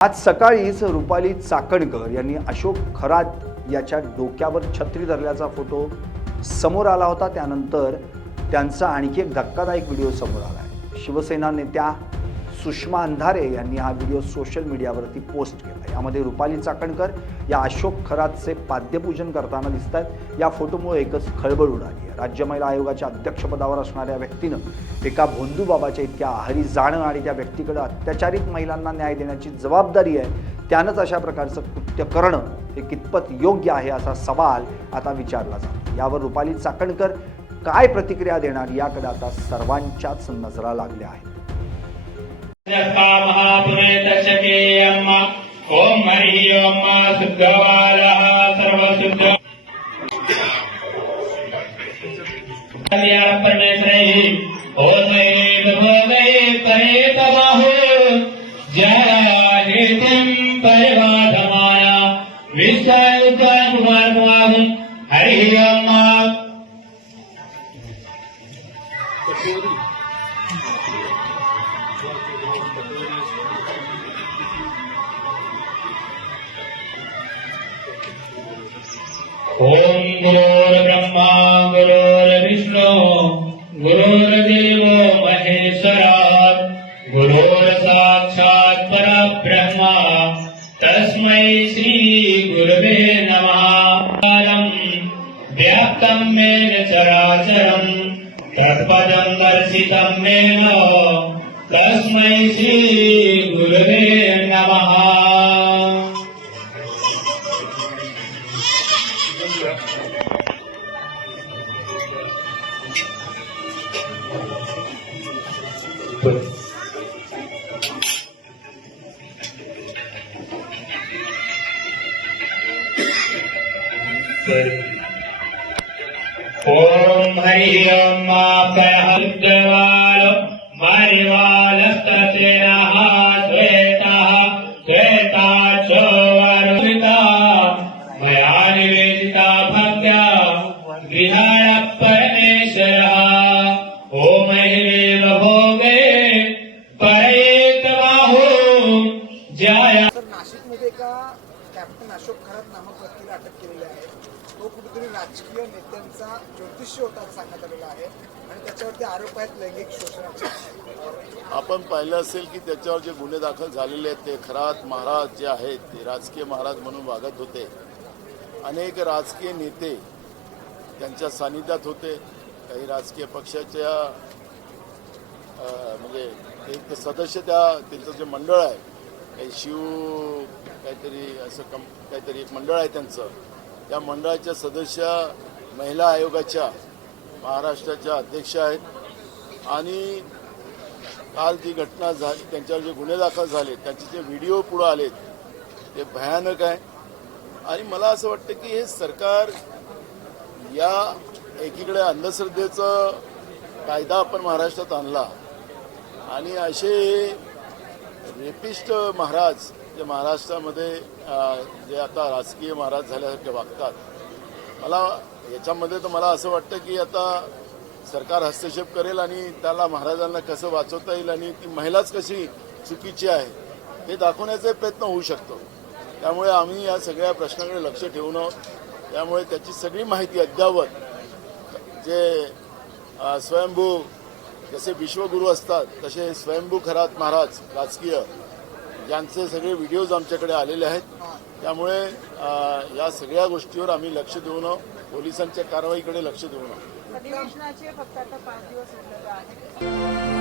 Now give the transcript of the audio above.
आज सकाळीच रुपाली चाकणकर यांनी अशोक खरात याच्या डोक्यावर छत्री धरल्याचा फोटो समोर आला होता। त्यानंतर त्यांचा आणखी एक धक्कादायक व्हिडिओ समोर आला आहे। शिवसेना नेत्या सुषमा अंधारे यांनी हा व्हिडिओ सोशल मीडियावरती पोस्ट केला। यामध्ये रुपाली चाकणकर या अशोक खरातचे पाद्यपूजन करताना दिसतात। या फोटोमुळे एकच खळबळ उडाली आहे। राज्य महिला आयोगाच्या अध्यक्षपदावर असणाऱ्या व्यक्तीनं एका भोंदू बाबाच्या इतक्या आहारी जाणं आणि त्या व्यक्तीकडे अत्याचारित महिलांना न्याय देण्याची जबाबदारी आहे, त्यानंच अशा प्रकारचं कृत्य करणं हे कितपत योग्य आहे असा सवाल आता विचारला जातो। यावर रुपाली चाकणकर काय प्रतिक्रिया देणार याकडे आता सर्वांच्याच नजरा लागल्या आहेत। महापुरेतशके अम्मा ओम हरि ओम शुद्धवालः सर्वशुद्ध परमेश्वरी ओम भवे परेतबाहु जयहितं परिवाधमाना विश्वयुक्तं कुमारमाहु हरि ओम। ओम गुरुर्ब्रह्मा गुरुर्विष्णु गुरुर्देवो महेश्वरा गुरुर्साक्षात् परब्रह्म तस्मै श्री गुरवे नमः। व्याप्तं येन चराचरं तत्पदं दर्शितं येन तस्मै श्री गुरवे नमः। ओम हरि ओम कयहद्वालो मरिवालस्तत्रेनः श्वेतः श्वेता चोवरुता मया निवेदिता भक्त्या विहाय परमेश्वरः ओम ह्रीं भोगे परेतबाहु जय। नाशिकमध्ये का कॅप्टन अशोक खरात नामक व्यक्तीला अटक केलेली आहे। तो कुठेतरी राजकीय नेत्यांचा ज्योतिष्य होता असं सांगण्यात आलेलं आहे आणि त्याच्यावरती आरोप आहेत लैंगिक शोषणाचे। आपण पाहिलं असेल की त्याच्यावर जे गुन्हे दाखल झालेले आहेत ते खरात महाराज जे आहेत ते राजकीय महाराज म्हणून वागत होते। अनेक राजकीय नेते त्यांच्या सानिध्यात होते। काही राजकीय पक्षाच्या म्हणजे एक सदस्य त्यांचं जे मंडळ आहे, काही शिव काहीतरी असं काहीतरी एक मंडळ आहे त्यांचं, त्या मंडळाच्या सदस्य महिला आयोगाच्या महाराष्ट्राच्या अध्यक्ष आहेत। आणि काल जी घटना झाली त्यांच्यावर जे गुन्हे दाखल झाले त्यांचे जे व्हिडिओ पुढे आलेत ते भयानक आहे। आणि मला असं वाटतं की हे सरकार या एकीकडे अंधश्रद्धेचा कायदा आपण महाराष्ट्रात आणला आणि असे रेपिस्ट महाराज जे महाराष्ट्रामध्ये जे आता राजकीय महाराज झाल्यासारखे वागतात, मला याच्यामध्ये तर मला असं वाटतं की आता सरकार हस्तक्षेप करेल आणि त्याला महाराजांना कसं वाचवता येईल आणि ती महिलाच कशी चुकीची आहे हे दाखवण्याचा प्रयत्न होऊ शकतो। त्यामुळे आम्ही या सगळ्या प्रश्नाकडे लक्ष ठेवून आहोत। त्यामुळे त्याची सगळी माहिती अद्यावत जे स्वयंभू जसे विश्वगुरू असतात तसे स्वयंभू खरात महाराज राजकीय यांचे सगळे व्हिडिओज आमच्याकडे आलेले आहेत। त्यामुळे या सगळ्या गोष्टीवर आम्ही लक्ष देऊन पोलिसांच्या कारवाईकडे लक्ष देऊन अधिवेशनाचे फक्त आता 5 दिवस उरलेले आहेत।